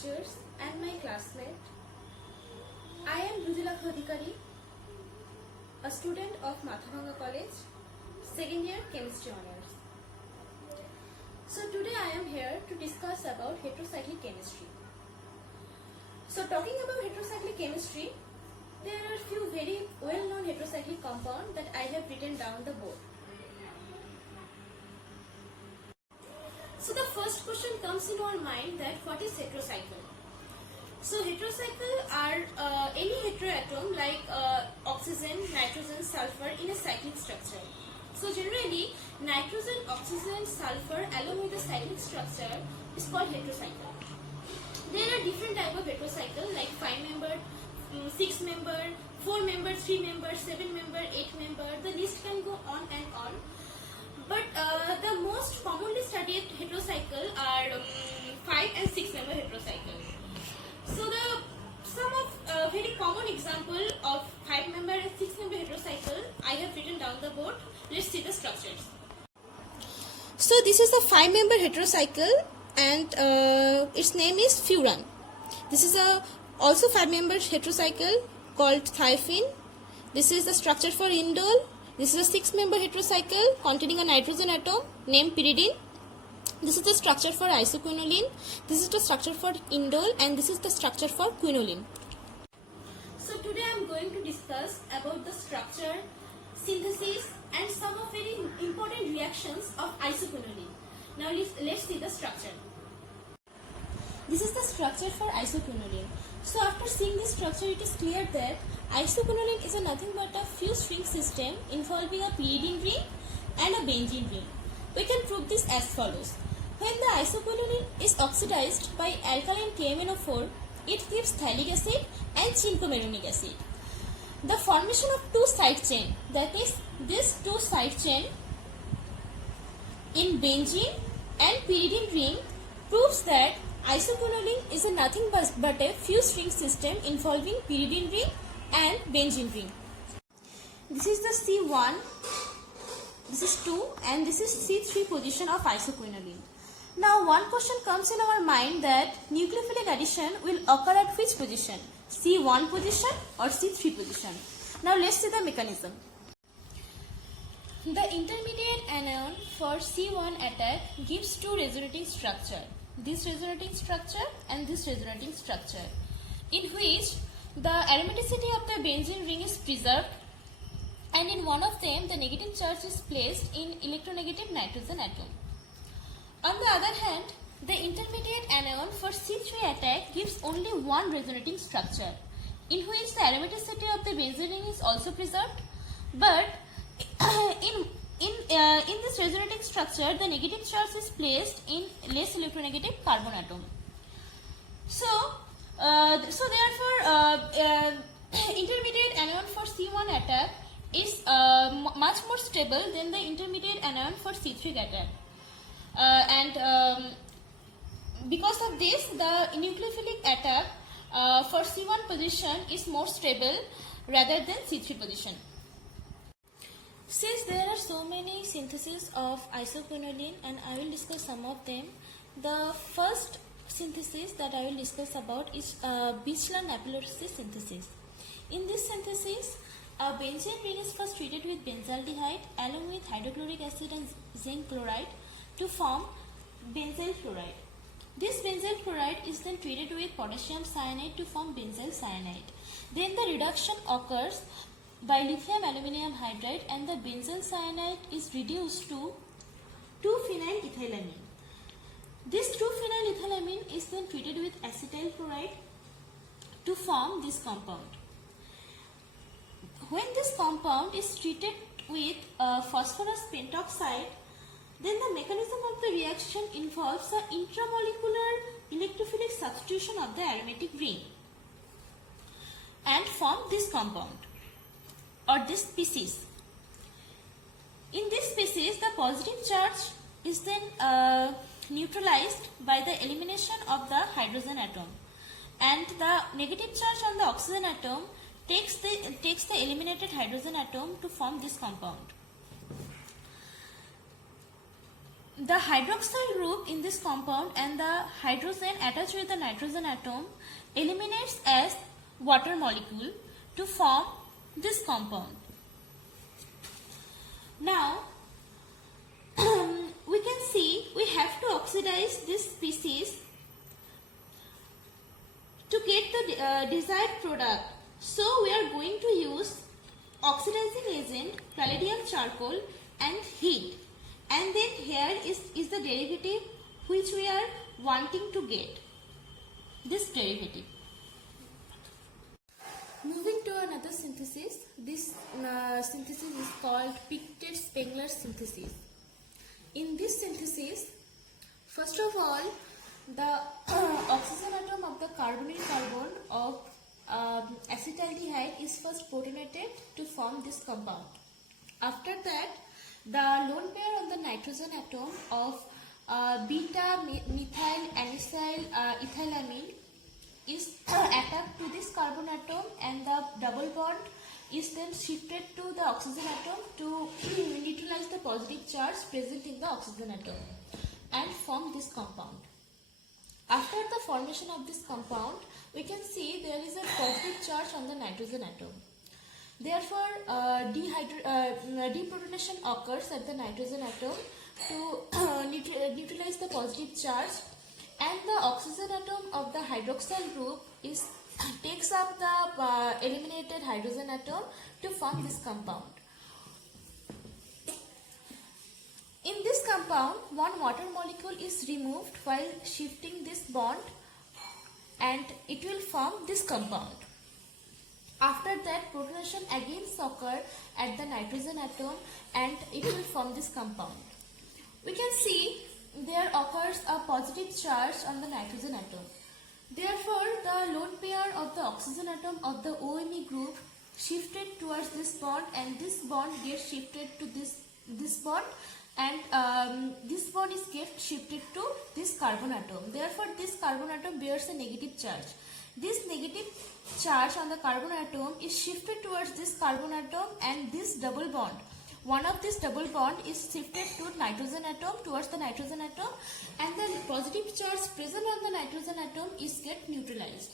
teachers and my classmate. I am Rudila Khodikari, a student of Mathabhanga College, second year chemistry honors. So today I am here to discuss about heterocyclic chemistry. So talking about heterocyclic chemistry, there are few very well-known heterocyclic compounds that I have written down the board. So the first question comes into our mind that what is heterocycle? So heterocycle are any heteroatom like oxygen, nitrogen, sulfur in a cyclic structure. So generally nitrogen, oxygen, sulfur along with the cyclic structure is called heterocycle. There are different type of heterocycle like 5-member, 6-member, 4-member, 3-member, 7-member, 8-member. The list can go on and on. But the most commonly studied heterocycle are 5 and 6-member heterocycle. So some of very common example of 5-member and 6-member heterocycle I have written down the board. Let's see the structures. So this is the 5-member heterocycle and its name is furan. This is a also 5-member heterocycle called thiophene. This is the structure for indole. This is a 6-member heterocycle containing a nitrogen atom named pyridine. This is the structure for isoquinoline. This is the structure for indole and this is the structure for quinoline. So today I am going to discuss about the structure, synthesis and some of very important reactions of isoquinoline. Now let's see the structure. This is the structure for isoquinoline. So after seeing this structure, it is clear that isoquinoline is nothing but a fused ring system involving a pyridine ring and a benzene ring. We can prove this as follows. When the isoquinoline is oxidized by alkaline KMnO4, it gives phthalic acid and chincomaronic acid. The formation of two side chain, that is this two side chain in benzene and pyridine ring, proves that isoquinoline is nothing but a fused ring system involving pyridine ring and benzene ring. This is the C1, this is 2 and this is C3 position of isoquinoline. Now one question comes in our mind that nucleophilic addition will occur at which position? C1 position or C3 position? Now let's see the mechanism. The intermediate anion for C1 attack gives two resonating structure. This resonating structure and this resonating structure, in which the aromaticity of the benzene ring is preserved and in one of them the negative charge is placed in electronegative nitrogen atom. On the other hand, the intermediate anion for C3 attack gives only one resonating structure, in which the aromaticity of the benzene ring is also preserved, but in this resonating structure, the negative charge is placed in less electronegative carbon atom. So therefore, intermediate anion for C1 attack is much more stable than the intermediate anion for C3 attack. Because of this, the nucleophilic attack for C1 position is more stable rather than C3 position. Since there are so many syntheses of isoquinoline and I will discuss some of them, the first synthesis that I will discuss about is Bichler-Napelowitz synthesis. In this synthesis, a benzene ring is first treated with benzaldehyde along with hydrochloric acid and zinc chloride to form benzyl chloride. This benzyl chloride is then treated with potassium cyanide to form benzyl cyanide. Then the reduction occurs by lithium aluminum hydride and the benzyl cyanide is reduced to 2-phenylethylamine. This 2-phenylethylamine is then treated with acetyl chloride to form this compound. When this compound is treated with phosphorus pentoxide, then the mechanism of the reaction involves the intramolecular electrophilic substitution of the aromatic ring and form this compound or this species. In this species, the positive charge is then neutralized by the elimination of the hydrogen atom, and the negative charge on the oxygen atom takes the eliminated hydrogen atom to form this compound. the hydroxyl group in this compound and the hydrogen attached with the nitrogen atom eliminates as water molecule to form this compound. Now we can see we have to oxidize this species to get the desired product. So we are going to use oxidizing agent, palladium charcoal and heat. And then here is the derivative which we are wanting to get. This derivative. Moving to another synthesis. This synthesis is called Pictet-Spengler synthesis. In this synthesis, first of all, the oxygen atom of the carbonyl carbon of acetaldehyde is first protonated to form this compound. After that, the lone pair on the nitrogen atom of beta methyl anisile ethylamine is attached to this carbon atom, and the double bond is then shifted to the oxygen atom to neutralize the positive charge present in the oxygen atom and form this compound. After the formation of this compound, we can see there is a positive charge on the nitrogen atom. Therefore, deprotonation occurs at the nitrogen atom to neutralize the positive charge, and the oxygen atom of the hydroxyl group takes up the eliminated hydrogen atom to form this compound. In this compound, one water molecule is removed while shifting this bond, and it will form this compound. After that, protonation again occurs at the nitrogen atom and it will form this compound. We can see there occurs a positive charge on the nitrogen atom. Therefore, the lone pair of the oxygen atom of the OMe group shifted towards this bond, and this bond gets shifted to this bond, and this bond is get shifted to this carbon atom. Therefore, this carbon atom bears a negative charge. This negative charge on the carbon atom is shifted towards this carbon atom, and this double bond, one of this double bond is shifted to nitrogen atom, towards the nitrogen atom, and the positive charge present on the nitrogen atom is get neutralized,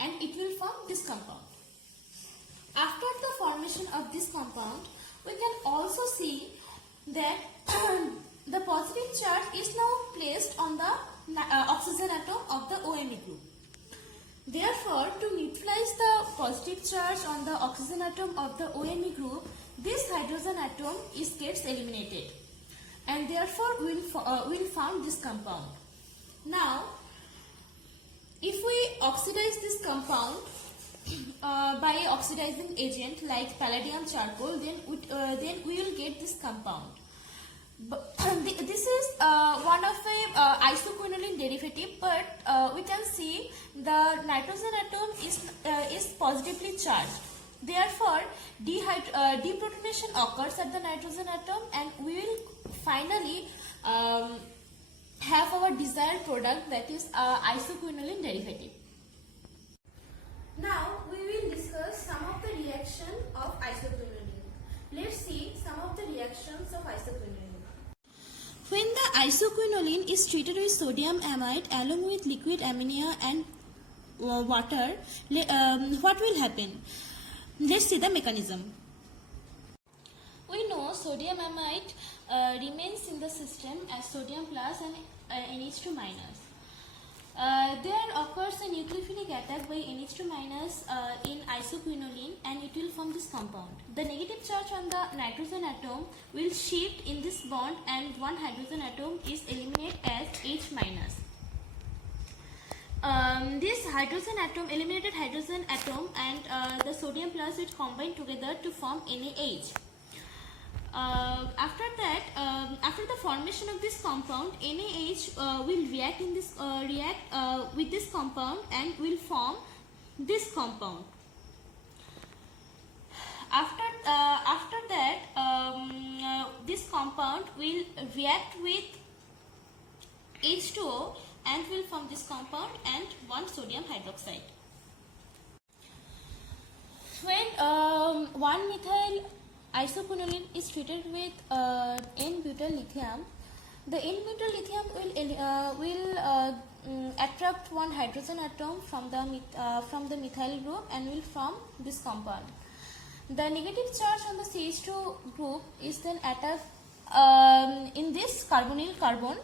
and it will form this compound. After the formation of this compound, we can also see that the positive charge is now placed on the oxygen atom of the OMe group. Therefore, to neutralize the positive charge on the oxygen atom of the OMe group, this hydrogen atom gets eliminated, and therefore we will form this compound. Now, if we oxidize this compound by oxidizing agent like palladium charcoal, then we will get this compound. But this is one of a isoquinoline derivative, but we can see the nitrogen atom is positively charged. Therefore, deprotonation occurs at the nitrogen atom, and we will finally have our desired product, that is isoquinoline derivative. Now we will discuss some of the reaction of isoquinoline. Let's see some of the reactions of isoquinoline. When the isoquinoline is treated with sodium amide along with liquid ammonia and water, what will happen? Let's see the mechanism. We know sodium amide remains in the system as sodium plus and NH2 minus. There occurs a nucleophilic attack by NH2 minus in isoquinoline, and it will form this compound. The negative charge on the nitrogen atom will shift in this bond, and one hydrogen atom is eliminated as H minus. This hydrogen atom, eliminated hydrogen atom, and the sodium plus it combine together to form NaH. After that, after the formation of this compound, NaH will react in this with this compound and will form this compound. After that, this compound will react with H2O and will form this compound and one sodium hydroxide. When 1-methyl isoquinoline is treated with N-butyl lithium, The elemental lithium will attract one hydrogen atom from the methyl group and will form this compound. The negative charge on the CH2 group is then attacked in this carbonyl carbon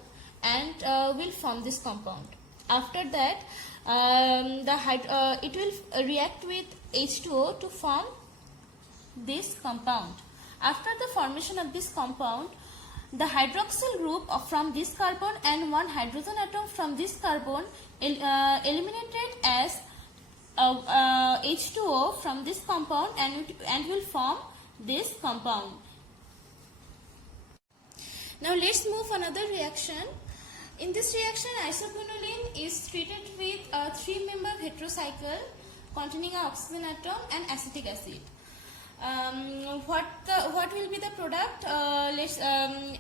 and will form this compound. After that, it will react with H2O to form this compound. After the formation of this compound, the hydroxyl group from this carbon and one hydrogen atom from this carbon eliminated as H2O from this compound and will form this compound. Now let's move another reaction. In this reaction, isoquinoline is treated with a 3-member heterocycle containing an oxygen atom and acetic acid. What will be the product?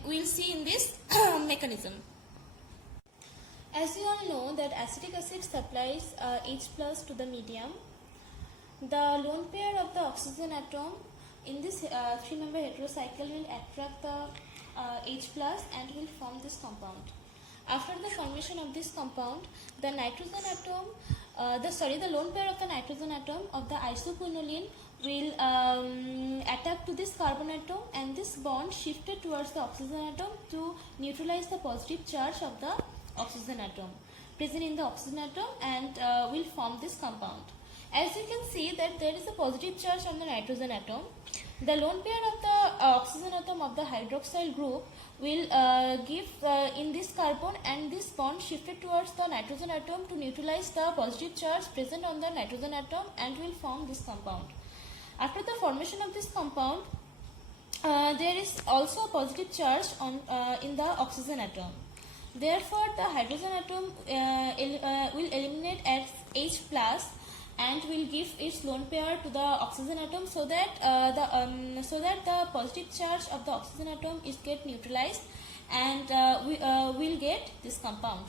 We'll see in this mechanism. As you all know that acetic acid supplies H plus to the medium. The lone pair of the oxygen atom in this 3-member heterocycle will attract the H plus and will form this compound. After the formation of this compound, the nitrogen atom, the lone pair of the nitrogen atom of the isoquinoline will attack to this carbon atom, and this bond shifted towards the oxygen atom to neutralize the positive charge of the oxygen atom present in the oxygen atom and will form this compound. As you can see that there is a positive charge on the nitrogen atom. The lone pair of the oxygen atom of the hydroxyl group will give in this carbon, and this bond shifted towards the nitrogen atom to neutralize the positive charge present on the nitrogen atom and will form this compound. After the formation of this compound, there is also a positive charge in the oxygen atom. Therefore, the hydrogen atom will eliminate as H plus and will give its lone pair to the oxygen atom, so that the positive charge of the oxygen atom is get neutralized, and we will get this compound.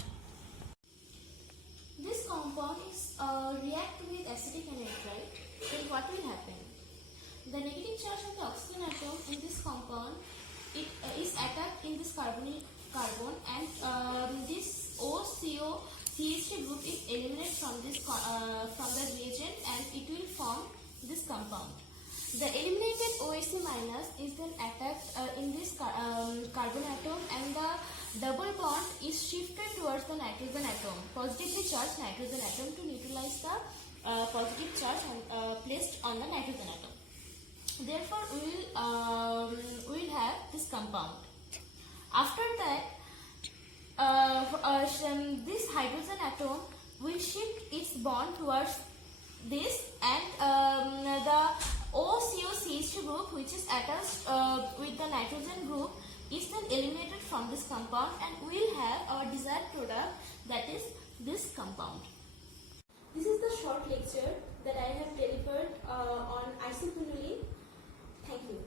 This compound is react with acetic anhydride. Then what will happen? The negative charge of the oxygen atom in this compound is attacked in this carbon, and this OCO CH3 group is eliminated from the reagent, and it will form this compound. The eliminated OHC minus is then attacked in this carbon atom, and the double bond is shifted towards the nitrogen atom, positively charged nitrogen atom, to neutralize the positive charge placed on the nitrogen atom. Therefore, we will have this compound. After that, this hydrogen atom will shift its bond towards this, and the OCO-CH2 group, which is attached with the nitrogen group, is then eliminated from this compound, and we will have our desired product, that is this compound. This is the short lecture that I have delivered on isoquinoline. Thank you.